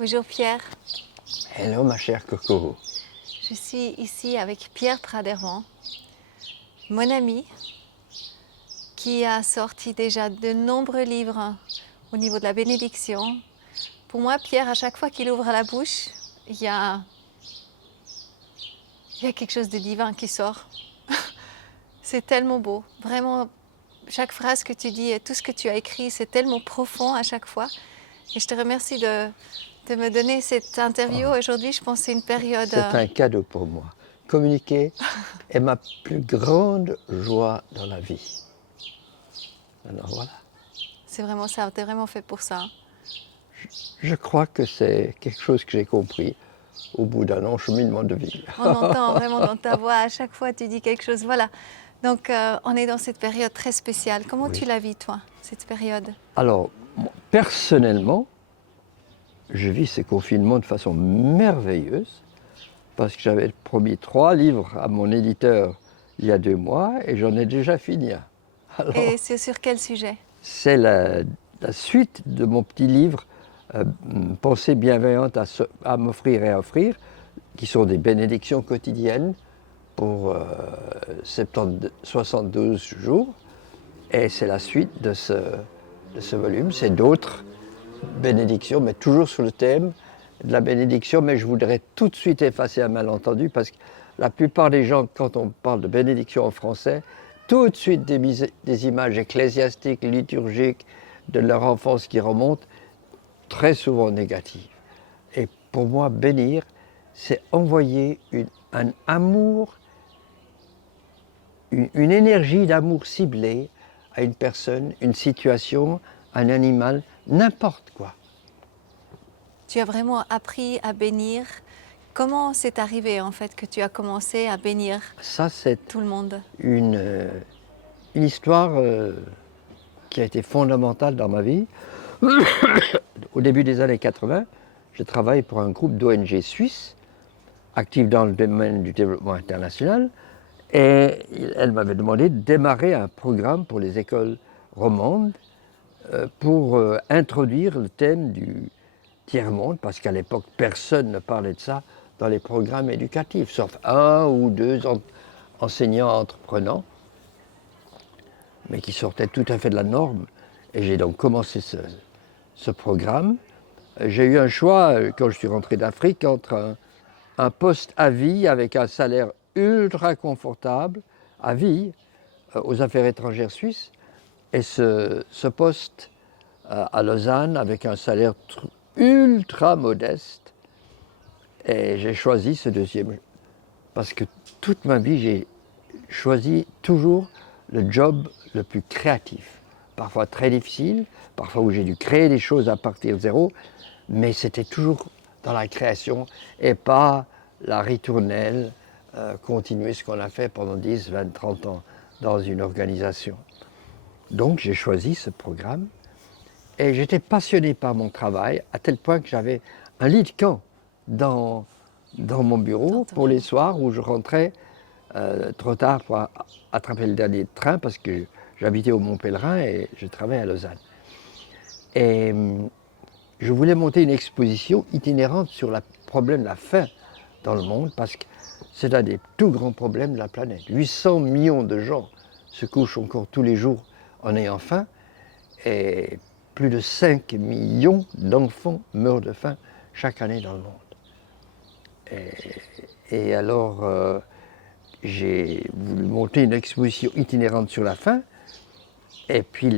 Bonjour Pierre, Hello ma chère Coco. je suis ici avec Pierre Tradervan, mon ami qui a sorti déjà de nombreux livres au niveau de la bénédiction. Pour moi, Pierre, à chaque fois qu'il ouvre la bouche, il y a quelque chose de divin qui sort. C'est tellement beau, vraiment, chaque phrase que tu dis et tout ce que tu as écrit, c'est tellement profond à chaque fois. Et je te remercie de me donner cette interview. Aujourd'hui, je pense que c'est une période... C'est un cadeau pour moi. Communiquer est ma plus grande joie dans la vie. Alors voilà. C'est vraiment ça, tu es vraiment fait pour ça. Je crois que c'est quelque chose que j'ai compris au bout d'un long cheminement de vie. On entend vraiment dans ta voix, à chaque fois tu dis quelque chose. Voilà. Donc on est dans cette période très spéciale. Comment Oui. tu la vis toi, cette période? Alors, moi, personnellement, je vis ces confinements de façon merveilleuse parce que j'avais promis 3 livres à mon éditeur il y a 2 mois et j'en ai déjà fini un. Alors, Et c'est sur quel sujet? c'est la suite de mon petit livre Pensées bienveillantes à m'offrir et à offrir, qui sont des bénédictions quotidiennes pour 72 jours. Et c'est la suite de ce volume. C'est d'autres bénédictions, mais toujours sur le thème de la bénédiction. Mais je voudrais tout de suite effacer un malentendu parce que la plupart des gens, quand on parle de bénédiction en français, tout de suite des images ecclésiastiques, liturgiques de leur enfance qui remontent, très souvent négatives. Et pour moi, bénir, c'est envoyer un amour, une énergie d'amour ciblée à une personne, une situation, un animal, n'importe quoi. Tu as vraiment appris à bénir. Comment c'est arrivé en fait que tu as commencé à bénir Ça, c'est tout le monde? une histoire qui a été fondamentale dans ma vie. Au début des années 80, j'ai travaillé pour un groupe d'ONG suisse, actif dans le domaine du développement international, et elle m'avait demandé de démarrer un programme pour les écoles romandes pour introduire le thème du tiers-monde, parce qu'à l'époque, personne ne parlait de ça dans les programmes éducatifs, sauf 1 ou 2 enseignants entreprenants, mais qui sortaient tout à fait de la norme. Et j'ai donc commencé ce programme. J'ai eu un choix, quand je suis rentré d'Afrique, entre un poste à vie avec un salaire ultra confortable, à vie, aux affaires étrangères suisses, et ce poste à Lausanne avec un salaire ultra modeste. Et j'ai choisi ce deuxième, parce que toute ma vie, j'ai choisi toujours le job le plus créatif. Parfois très difficile, parfois où j'ai dû créer des choses à partir de zéro, mais c'était toujours dans la création et pas la ritournelle, continuer ce qu'on a fait pendant 10, 20, 30 ans dans une organisation. Donc j'ai choisi ce programme et j'étais passionné par mon travail à tel point que j'avais un lit de camp dans mon bureau pour les soirs où je rentrais trop tard pour attraper le dernier train parce que j'habitais au Mont-Pèlerin et je travaillais à Lausanne. Et je voulais monter une exposition itinérante sur le problème de la faim dans le monde parce que c'est un des tout grands problèmes de la planète. 800 millions de gens se couchent encore tous les jours en ayant faim et plus de 5 millions d'enfants meurent de faim chaque année dans le monde. Et alors, j'ai voulu monter une exposition itinérante sur la faim. Et puis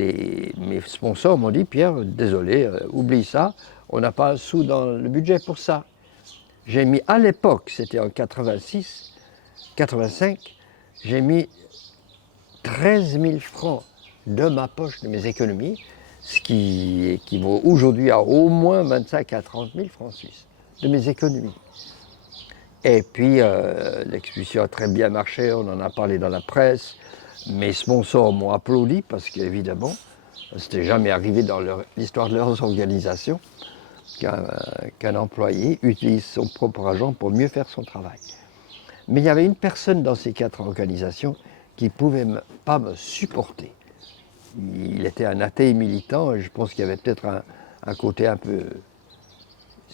mes sponsors m'ont dit, Pierre, désolé, oublie ça, on n'a pas un sou dans le budget pour ça. J'ai mis, à l'époque, c'était en 86, 85, j'ai mis 13 000 francs de ma poche, de mes économies, ce qui équivaut aujourd'hui à au moins 25 à 30 000 francs suisses, de mes économies. Et puis, l'exposition a très bien marché, on en a parlé dans la presse. Mes sponsors m'ont applaudi parce qu'évidemment, c'était jamais arrivé dans l'histoire de leurs organisations qu'un employé utilise son propre argent pour mieux faire son travail. Mais il y avait une personne dans ces 4 organisations qui ne pouvait pas me supporter. Il était un athée militant et je pense qu'il y avait peut-être un côté un peu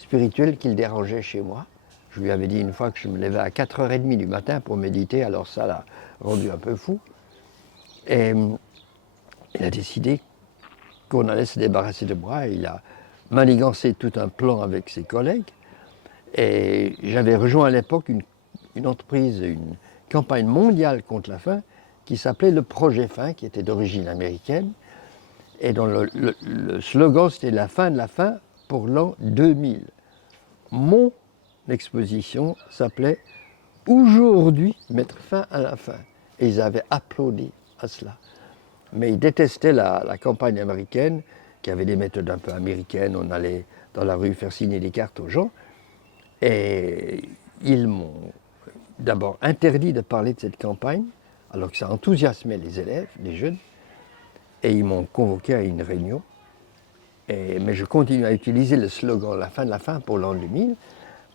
spirituel qui le dérangeait chez moi. Je lui avais dit une fois que je me levais à 4h30 du matin pour méditer, alors ça l'a rendu un peu fou. Et il a décidé qu'on allait se débarrasser de moi. Il a manigancé tout un plan avec ses collègues. Et j'avais rejoint à l'époque une entreprise, une campagne mondiale contre la faim qui s'appelait le Projet Faim, qui était d'origine américaine. Et dont le slogan, c'était la fin de la faim pour l'an 2000. Mon exposition s'appelait « Aujourd'hui, mettre fin à la faim ». Et ils avaient applaudi à cela. Mais ils détestaient la campagne américaine, qui avait des méthodes un peu américaines. On allait dans la rue faire signer des cartes aux gens. Et ils m'ont d'abord interdit de parler de cette campagne, alors que ça enthousiasmait les élèves, les jeunes. Et ils m'ont convoqué à une réunion. Mais je continue à utiliser le slogan « La fin de la faim » pour l'an 2000,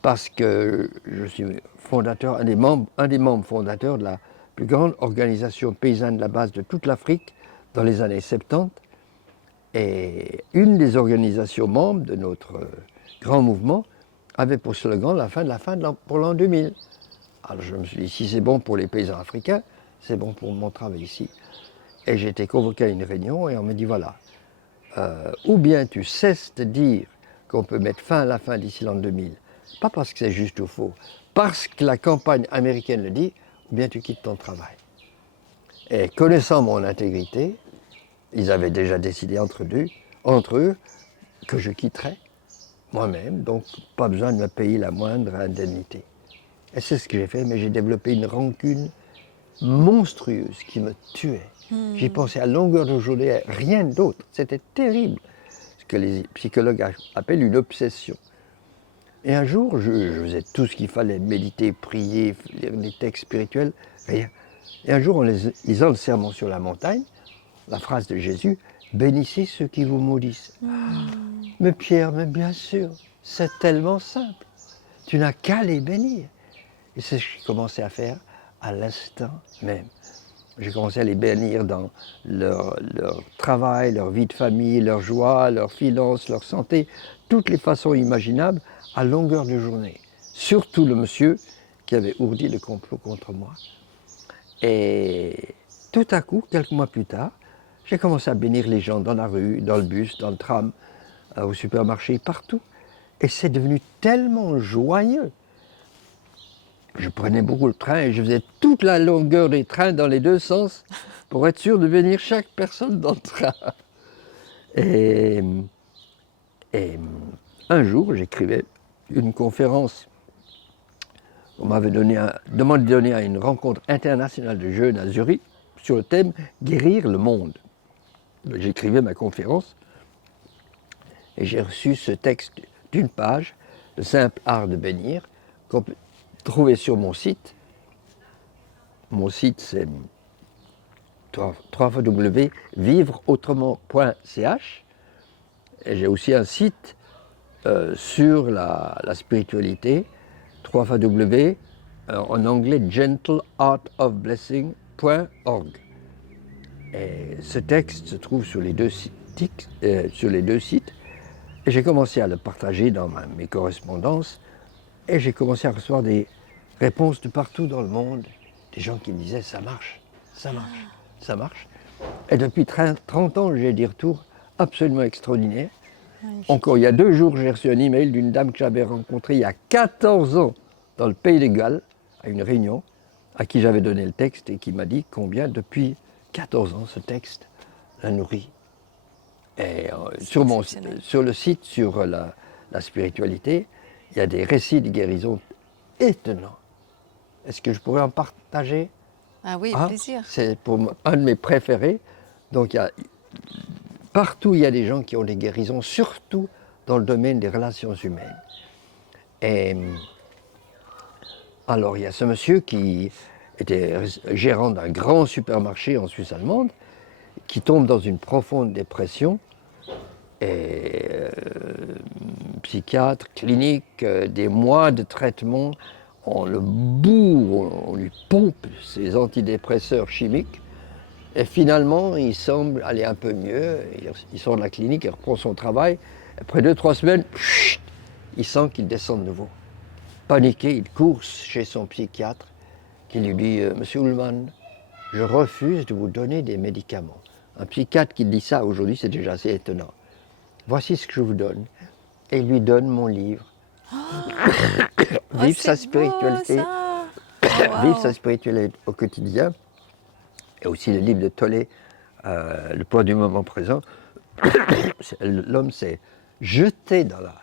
parce que je suis fondateur, un des membres fondateurs de la plus grande organisation paysanne de la base de toute l'Afrique dans les années 70. Et une des organisations membres de notre grand mouvement avait pour slogan la fin de la faim pour l'an 2000. Alors je me suis dit, si c'est bon pour les paysans africains, c'est bon pour mon travail ici. Et j'ai été convoqué à une réunion et on me dit, voilà, ou bien tu cesses de dire qu'on peut mettre fin à la faim d'ici l'an 2000, pas parce que c'est juste ou faux, parce que la campagne américaine le dit, ou bien tu quittes ton travail. Et connaissant mon intégrité, ils avaient déjà décidé entre eux que je quitterais moi-même, donc pas besoin de me payer la moindre indemnité. Et c'est ce que j'ai fait, mais j'ai développé une rancune monstrueuse qui me tuait. J'y pensais à longueur de journée, rien d'autre. C'était terrible, ce que les psychologues appellent une obsession. Et un jour, je faisais tout ce qu'il fallait, méditer, prier, lire des textes spirituels, rien. Et un jour, en lisant le Sermon sur la montagne, la phrase de Jésus, « Bénissez ceux qui vous maudissent ». Mais Pierre, mais bien sûr, c'est tellement simple. Tu n'as qu'à les bénir. Et c'est ce que j'ai commencé à faire à l'instant même. J'ai commencé à les bénir dans leur travail, leur vie de famille, leur joie, leurs finances, leur santé, toutes les façons imaginables à longueur de journée. Surtout le monsieur qui avait ourdi le complot contre moi. Et tout à coup, quelques mois plus tard, j'ai commencé à bénir les gens dans la rue, dans le bus, dans le tram, au supermarché, partout. Et c'est devenu tellement joyeux. Je prenais beaucoup le train et je faisais toute la longueur des trains dans les deux sens pour être sûr de bénir chaque personne dans le train. Et un jour, j'écrivais une conférence. On m'avait demandé de donner à une rencontre internationale de jeunes à Zurich sur le thème « Guérir le monde ». J'écrivais ma conférence et j'ai reçu ce texte d'une page, « Le simple art de bénir », qu'on peut trouver sur mon site. Mon site, c'est www.vivreautrement.ch. Et j'ai aussi un site sur la spiritualité, www, en anglais, gentleartofblessing.org. Et ce texte se trouve sur les deux sites. Et j'ai commencé à le partager dans mes correspondances. Et j'ai commencé à recevoir des réponses de partout dans le monde. Des gens qui me disaient « ça marche, ça marche, ça marche ». Et depuis 30 ans, j'ai des retours absolument extraordinaires. Encore il y a 2 jours, j'ai reçu un email d'une dame que j'avais rencontrée il y a 14 ans dans le Pays de Galles, à une réunion, à qui j'avais donné le texte et qui m'a dit combien depuis 14 ans ce texte la nourrit. Et sur le site, sur la spiritualité, il y a des récits de guérison étonnants. Est-ce que je pourrais en partager? Ah oui, plaisir. C'est un de mes préférés. Donc partout, il y a des gens qui ont des guérisons, surtout dans le domaine des relations humaines. Et alors, il y a ce monsieur qui était gérant d'un grand supermarché en Suisse allemande, qui tombe dans une profonde dépression. Et psychiatre, clinique, des mois de traitement, on le bourre, on lui pompe ses antidépresseurs chimiques. Et finalement, il semble aller un peu mieux. Il sort de la clinique, il reprend son travail. Après 2-3 semaines, il sent qu'il descend de nouveau. Paniqué, il court chez son psychiatre qui lui dit « Monsieur Ullmann, je refuse de vous donner des médicaments. » Un psychiatre qui dit ça aujourd'hui, c'est déjà assez étonnant. « Voici ce que je vous donne. » Et il lui donne mon livre. Vive sa spiritualité. Vivre sa spiritualité au quotidien. Et aussi le livre de Tollé, Le poids du moment présent. L'homme s'est jeté dans la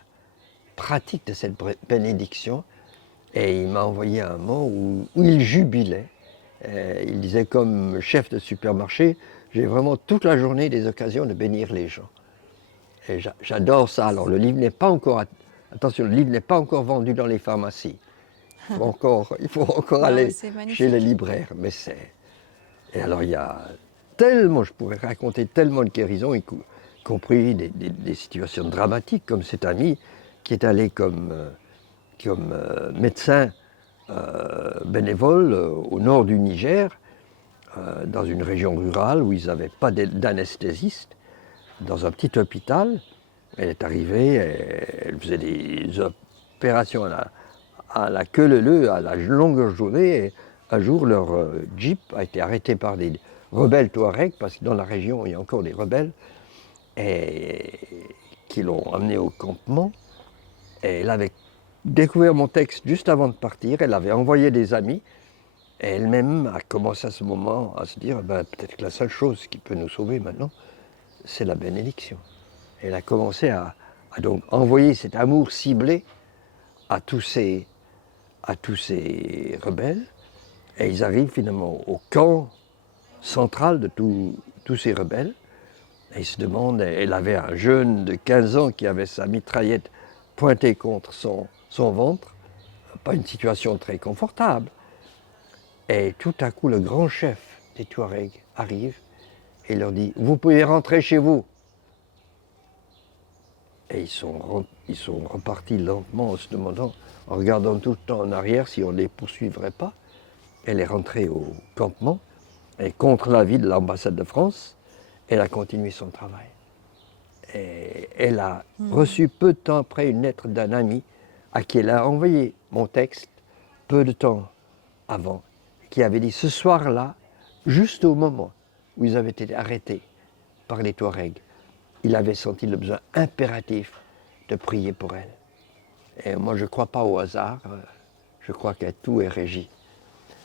pratique de cette bénédiction et il m'a envoyé un mot où il jubilait. Il disait comme chef de supermarché, j'ai vraiment toute la journée des occasions de bénir les gens. Et j'adore ça. Alors le livre n'est pas encore, attention, le livre n'est pas encore vendu dans les pharmacies. Il faut encore aller chez les libraires. Mais c'est... Et alors il y a tellement, je pourrais raconter tellement de guérisons, y compris des situations dramatiques, comme cet ami qui est allé comme médecin bénévole au nord du Niger, dans une région rurale où ils n'avaient pas d'anesthésiste, dans un petit hôpital. Elle est arrivée, elle faisait des opérations à la queue leu à la longue journée. Et un jour, leur jeep a été arrêté par des rebelles touaregs, parce que dans la région, il y a encore des rebelles, et qui l'ont amené au campement. Et elle avait découvert mon texte juste avant de partir, elle avait envoyé des amis, et elle-même a commencé à ce moment à se dire, peut-être que la seule chose qui peut nous sauver maintenant, c'est la bénédiction. Et elle a commencé à donc envoyer cet amour ciblé à tous ces rebelles, et ils arrivent finalement au camp central de tous ces rebelles, et ils se demandent, elle avait un jeune de 15 ans qui avait sa mitraillette pointée contre son ventre, pas une situation très confortable. Et tout à coup, le grand chef des Touaregs arrive et leur dit « Vous pouvez rentrer chez vous ». Et ils sont repartis lentement en se demandant, en regardant tout le temps en arrière si on ne les poursuivrait pas. Elle est rentrée au campement et contre l'avis de l'ambassade de France, elle a continué son travail. Et elle a reçu peu de temps après une lettre d'un ami à qui elle a envoyé mon texte peu de temps avant, qui avait dit ce soir-là, juste au moment où ils avaient été arrêtés par les Touaregs, il avait senti le besoin impératif de prier pour elle. Et moi, je ne crois pas au hasard, je crois que tout est régi.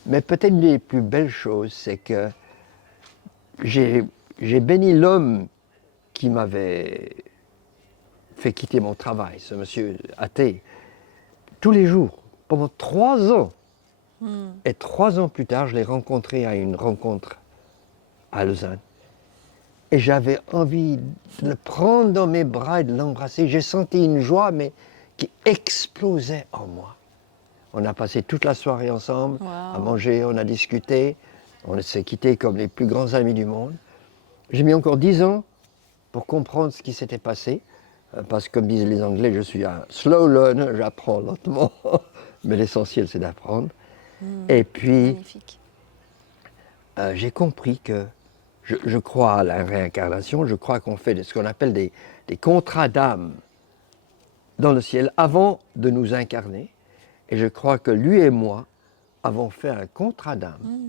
Mais peut-être une des plus belles choses, c'est que j'ai béni l'homme qui m'avait fait quitter mon travail, ce monsieur athée, tous les jours, pendant 3 ans. Et 3 ans plus tard, je l'ai rencontré à une rencontre à Lausanne. Et j'avais envie de le prendre dans mes bras et de l'embrasser. J'ai senti une joie, mais qui explosait en moi. On a passé toute la soirée ensemble, à manger, on a discuté, on s'est quittés comme les plus grands amis du monde. J'ai mis encore 10 ans pour comprendre ce qui s'était passé, parce que comme disent les Anglais, je suis un slow learner, j'apprends lentement, mais l'essentiel c'est d'apprendre. Et puis, j'ai compris que je crois à la réincarnation, je crois qu'on fait ce qu'on appelle des contrats d'âme dans le ciel avant de nous incarner. Et je crois que lui et moi avons fait un contrat d'âme.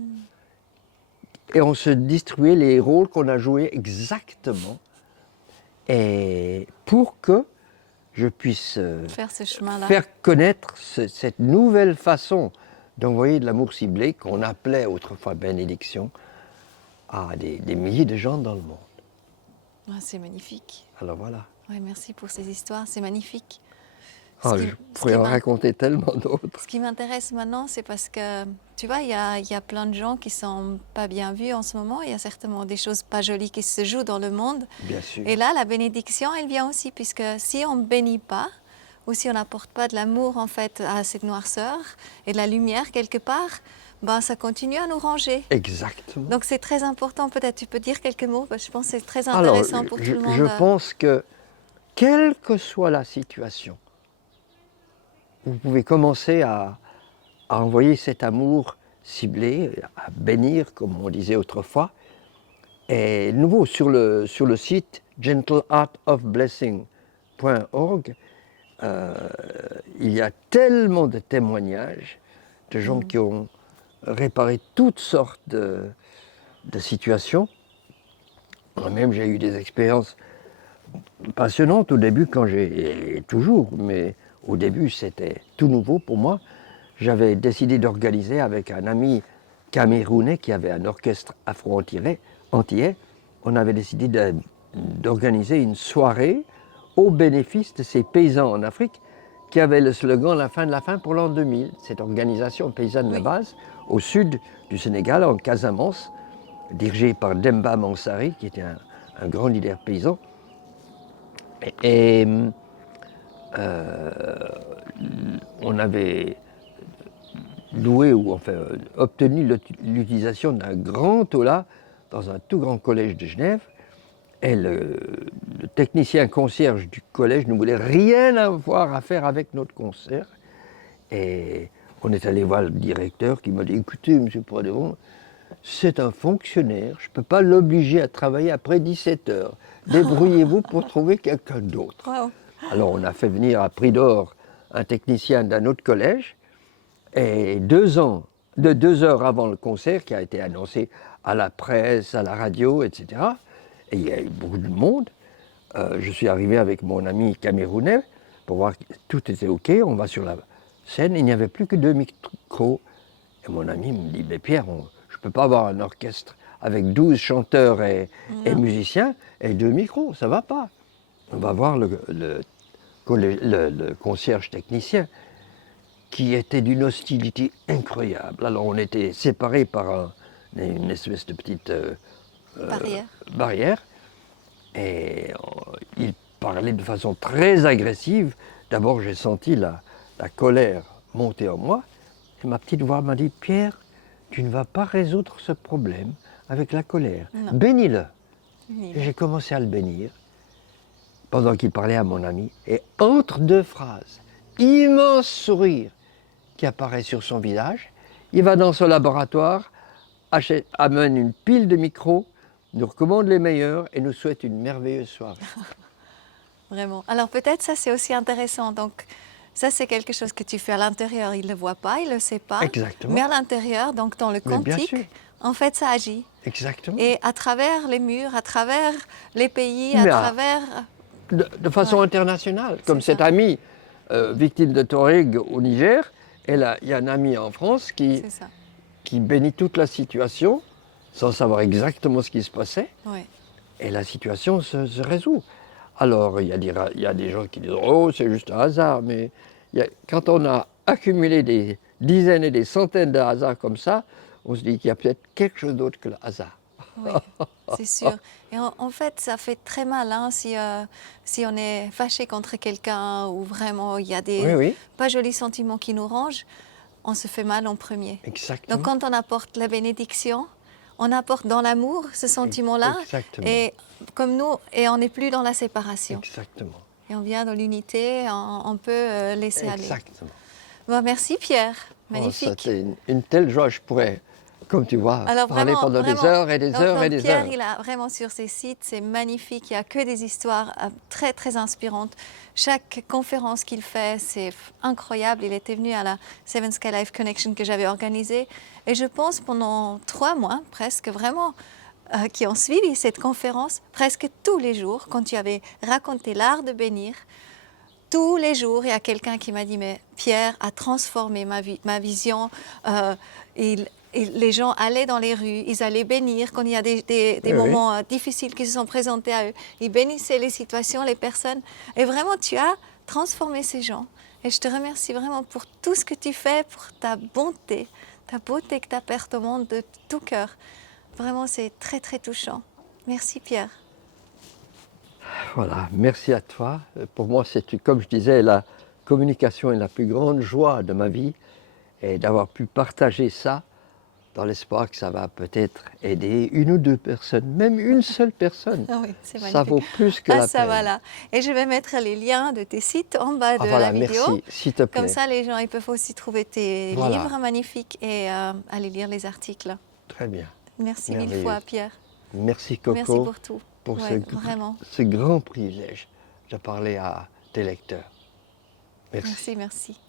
Et on se distribuait les rôles qu'on a joués exactement. Et pour que je puisse faire connaître cette nouvelle façon d'envoyer de l'amour ciblé qu'on appelait autrefois bénédiction à des milliers de gens dans le monde. C'est magnifique. Alors voilà. Ouais, merci pour ces histoires, c'est magnifique. Je pourrais en raconter tellement d'autres. Ce qui m'intéresse maintenant, c'est parce que, tu vois, il y a plein de gens qui ne sont pas bien vus en ce moment. Il y a certainement des choses pas jolies qui se jouent dans le monde. Bien sûr. Et là, la bénédiction, elle vient aussi, puisque si on ne bénit pas, ou si on n'apporte pas de l'amour, en fait, à cette noirceur et de la lumière quelque part, ça continue à nous ranger. Exactement. Donc c'est très important. Peut-être tu peux dire quelques mots, je pense que c'est très intéressant pour tout le monde. Je pense que, quelle que soit la situation, vous pouvez commencer à envoyer cet amour ciblé, à bénir, comme on disait autrefois. Et de nouveau, sur le site gentleartofblessing.org, il y a tellement de témoignages de gens qui ont réparé toutes sortes de situations. Moi-même, j'ai eu des expériences passionnantes au début, et toujours, mais au début, c'était tout nouveau pour moi. J'avais décidé d'organiser avec un ami camerounais qui avait un orchestre afro-antillais. On avait décidé d'organiser une soirée au bénéfice de ces paysans en Afrique qui avaient le slogan La fin de la faim pour l'an 2000. Cette organisation paysanne de base, au sud du Sénégal, en Casamance, dirigée par Demba Mansari, qui était un grand leader paysan. Et on avait loué ou enfin obtenu l'utilisation d'un grand aula dans un tout grand collège de Genève. Et le technicien concierge du collège ne voulait rien avoir à faire avec notre concert. Et on est allé voir le directeur qui m'a dit « Écoutez, M. Pradevon, c'est un fonctionnaire, je ne peux pas l'obliger à travailler après 17 heures. Débrouillez-vous pour trouver quelqu'un d'autre. Wow. » Alors on a fait venir à Prix d'Or un technicien d'un autre collège. Et 2 heures avant le concert, qui a été annoncé à la presse, à la radio, etc., et il y a eu beaucoup de monde, je suis arrivé avec mon ami camerounais pour voir que tout était OK. On va sur la scène, il n'y avait plus que 2 micros. Et mon ami me dit, mais Pierre, je ne peux pas avoir un orchestre avec 12 chanteurs et musiciens et 2 micros, ça ne va pas. On va voir le concierge technicien, qui était d'une hostilité incroyable. Alors on était séparés par une espèce de petite barrière. Et il parlait de façon très agressive. D'abord j'ai senti la colère monter en moi. Et ma petite voix m'a dit, Pierre, tu ne vas pas résoudre ce problème avec la colère. Bénis-le. Et j'ai commencé à le bénir pendant qu'il parlait à mon ami. Et entre 2 phrases, immense sourire qui apparaît sur son visage. Il va dans son laboratoire, amène une pile de micros, nous recommande les meilleurs et nous souhaite une merveilleuse soirée. Vraiment. Alors peut-être ça c'est aussi intéressant. Donc ça c'est quelque chose que tu fais à l'intérieur. Il ne le voit pas, il ne le sait pas. Exactement. Mais à l'intérieur, donc dans le cantique, en fait ça agit. Exactement. Et à travers les murs, à travers les pays, à travers... De façon internationale. Comme cet ami victime de Touareg au Niger, il y a un ami en France qui bénit toute la situation sans savoir exactement ce qui se passait. Oui. Et la situation se résout. Alors, il y a des gens qui disent « Oh, c'est juste un hasard », mais quand on a accumulé des dizaines et des centaines de hasards comme ça, on se dit qu'il y a peut-être quelque chose d'autre que le hasard. Oui, c'est sûr. Et en fait, ça fait très mal hein, si on est fâché contre quelqu'un ou vraiment il y a des pas jolis sentiments qui nous rongent, on se fait mal en premier. Exactement. Donc quand on apporte la bénédiction, on apporte dans l'amour ce sentiment-là. Et comme nous, et on n'est plus dans la séparation. Exactement. Et on vient dans l'unité, on peut laisser aller. Exactement. Bon, merci Pierre, magnifique. C'était une telle joie, je pourrais, comme tu vois, parler pendant des heures et des heures et des Pierre, heures. il a vraiment sur ses sites, c'est magnifique, il n'y a que des histoires très très inspirantes. Chaque conférence qu'il fait, c'est incroyable. Il était venu à la Seven Sky Life Connection que j'avais organisée. Et je pense pendant 3 mois, presque vraiment, qui ont suivi cette conférence, presque tous les jours, quand tu avais raconté l'art de bénir, tous les jours, il y a quelqu'un qui m'a dit, mais Pierre a transformé ma vision. Les gens allaient dans les rues, ils allaient bénir quand il y a des moments difficiles qui se sont présentés à eux. Ils bénissaient les situations, les personnes. Et vraiment, tu as transformé ces gens. Et je te remercie vraiment pour tout ce que tu fais, pour ta beauté que tu apportes au monde de tout cœur. Vraiment, c'est très, très touchant. Merci Pierre. Voilà, merci à toi. Pour moi, c'est, comme je disais, la communication est la plus grande joie de ma vie. Et d'avoir pu partager ça dans l'espoir que ça va peut-être aider 1 ou 2 personnes, même une seule personne. Ah oui, c'est magnifique. Ça vaut plus que la ça peine. Voilà. Et je vais mettre les liens de tes sites en bas de voilà, la vidéo. Merci, s'il te plaît. Comme ça, les gens ils peuvent aussi trouver tes livres magnifiques et aller lire les articles. Très bien. Merci 1000 fois, Pierre. Merci Coco. Merci pour tout. Pour ce grand privilège de parler à tes lecteurs. Merci. Merci, merci.